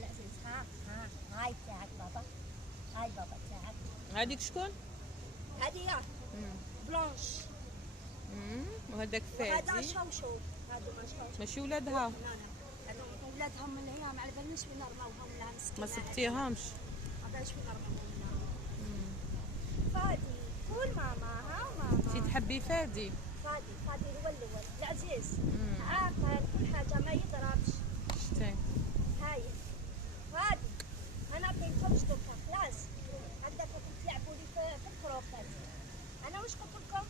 العزيز. هاي تاعك بابا، هاي بابا تاعك. هذيك شكون؟ هذه بلانش. وهذاك وهذا فادي. شوشو. هذوما شوشو. ماشي ولادها؟ لا هذوما ولادهم من هي ما على بالناش وين رماوهم ولا مسكينه. ما سبتيهمش؟ ما بالش وين رماوهم. فادي قول ماما. ها ماما. انتي تحبي فادي؟ فادي هو الاول العزيز. عاقل كل حاجه ما يضربش. شتي؟ هاي فادي انا بنتكمش دوكا خلاص. هكذاك كنت تلعبوا لي في الكروكات. انا واش قلت لكم؟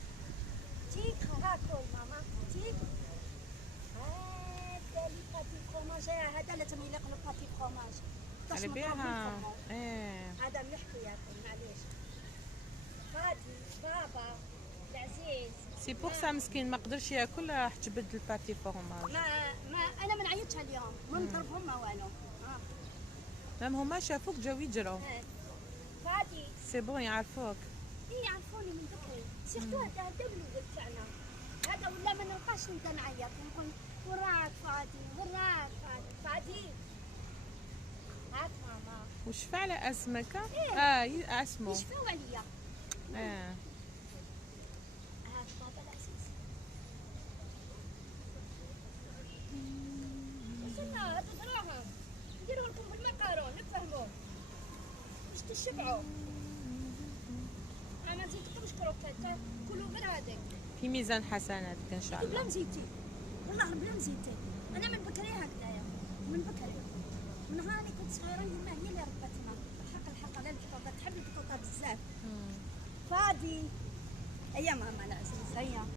تيك هاكل ماما تيك. هذا لي باتي فروماج. هذا لازم يليق له باتي فروماج. على بها. هذا مليح ياكل معليش. فادي بابا العزيز. سي بوغ سا مسكين ما قدرش ياكل، راح تجبد الباتي فورماج. ما انا ما نعيطش عليهم، ما نضربهم ما والو. مام هما شافوك جاو يجروا. فادي سي بون يعرفوك. اي يعرفوني من بكري. سيرتو هذا الولد تاعنا هذا ولا ما نبقاش نبدا نعيط ونقول وراك فادي وراك فادي. هاك ماما. وشفى على اسمك؟ اسمه يشفاو عليا. هاك بابا العزيز. وصلنا هاد دراهم نديرو لكم بالمقارون نفهموه باش تشبعوا. ما نزيدكمش كروكات كلوا غير هذاك. في ميزان حسناتك ان شاء بلا الله. مزيتي والله بلا مزيتي. انا من بكري هكذايا من بكري من هاني كنت صغيره يما هي اللي ربتنا. الحق على البطاطا تحب البطاطا بزاف. فادي هيا ماما العزيز هيا.